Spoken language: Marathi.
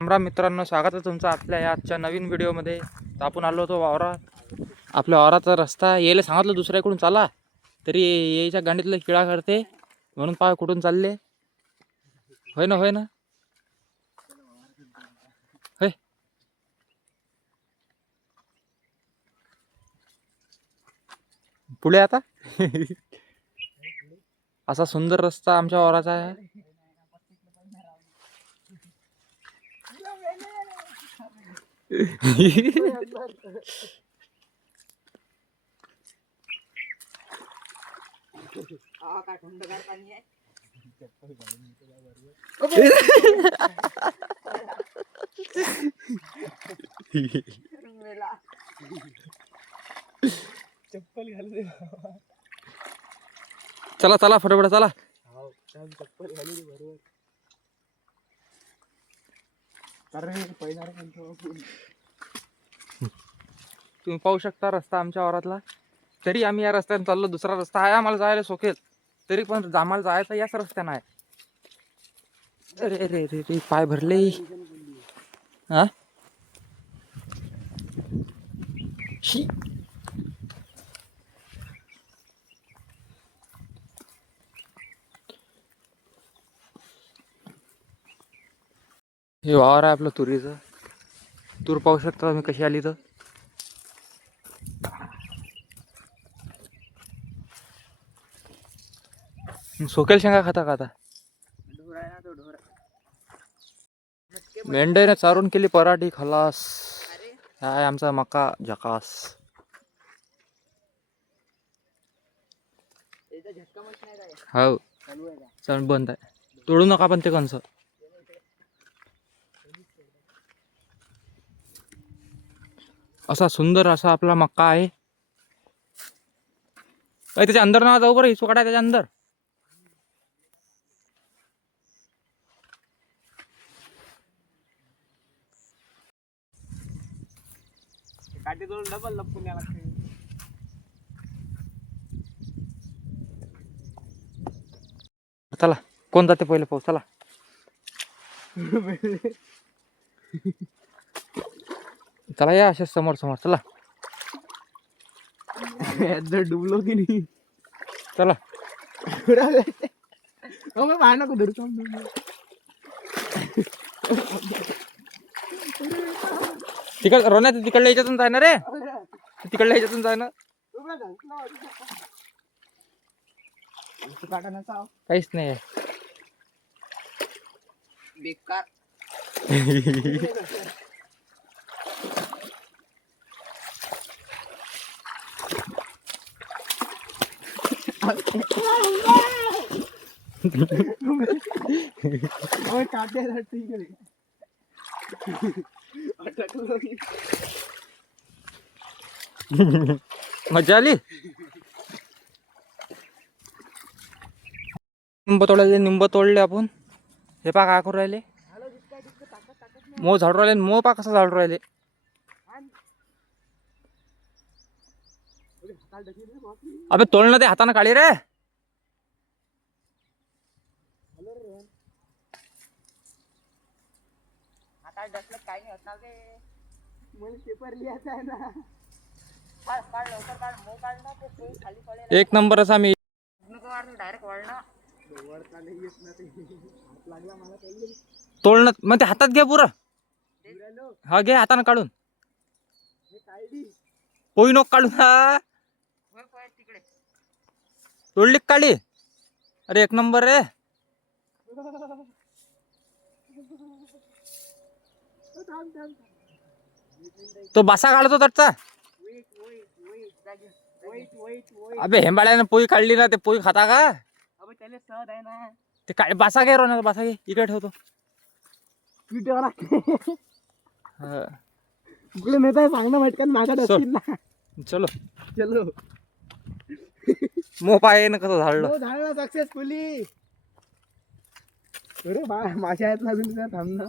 रामराम मित्रांनो, स्वागत आहे तुमचं आपल्या या आजच्या नवीन व्हिडिओमध्ये. तर आपण आलो होतो वावरात. आपल्या वावराचा रस्ता यायला सांगितलं दुसऱ्याकडून चाला, तरी यायच्या गांडीतलं किळा करते. म्हणून पहा कुठून चालले. होय ना होय ना होय. पुढे आता असा सुंदर रस्ता आमच्या वावराचा आहे. काय थंडगार पाणी आहे. चप्पल घालू दे. चला चला फटाफट चला. चप्पल घालू दे बरोबर. अरे पहिला तुम्ही पाहू शकता रस्ता आमच्या वावरातला. तरी आम्ही या रस्त्याने चाललो. दुसरा रस्ता आहे आम्हाला जायला सोकेल, तरी पण आम्हाला जायचं याच रस्त्यानं आहे. अरे रे रे रे पाय भरले. हा हे वावर आहे आपलं तुरीचं. तूर पाहू शकता तुम्ही कशी आली. तर सोकेल शेंगा खाता खाता ढोरा आहे ना तो ढोरा. मेंढ्याने चारून केली पराठी खलास. अरे हा आहे आमचा मका झकास. त्याचा झटका मत नाही काय हो चालू आहे का. चल बंद आहे. तोडू नका पण ते कंस. असा सुंदर असा आपला मक्का आहे. त्याच्या अंदर ना जाऊ बरं. हिसू काढा त्याच्या अंदर. काठी जोडून डबल लपून यायला लागते. चला कोण जाते पहिले पाहू. चला चला या अशा समोर समोर चला. जर डुबलो की नाही. चला मग पाहा नको धरतो. तिकड रोण्यात तिकडल्या याच्यातून जाय ना रे. तिकडल्या याच्यातून जाय ना. काटा नसाव काहीच नाही आहे. बेकार. काट्या ठीक आहे. मजा आली. निंब तोडले निंब तोडले आपण. हे पा काय करू राहिले. मो झाडू राहिले. मो पा कसं झाडू राहिले. अबे तोडणं ते हाताने काढी रे. आता डसलं काही नाही असणार ते. मला पेपर लिहायचा आहे ना. काढ लवकर काढ. मो काढ ना ते खाली पडेल. एक नंबर असा मी नको वाढ डायरेक्ट वळणं. वळता नाही येत ना ते. हात लागला मला पहिले. तोडणं मग ते हातात घे पुरं. हा घे हाताने काढून. हे काढली. पोई नको काढून. हा तिकडे तोडली काढी. अरे एक नंबर रे. तो बासा काढतो तटचा. अबे हेंबाळ्यानं पोई काढली ना. ते पोई खाता का. अबे त्याला सहज आहे ना. ते काय बासा घे रो ना. बासा घे इकडे ठेवतो. कुठे नेता आहे सांग ना मटकन. माझ्या डस्टबिन ना. चलो चलो. मो पाय ना कसं झाडलं. झाडला सक्सेसफुली. अरे माझ्या आहेत ना अजून थांब ना.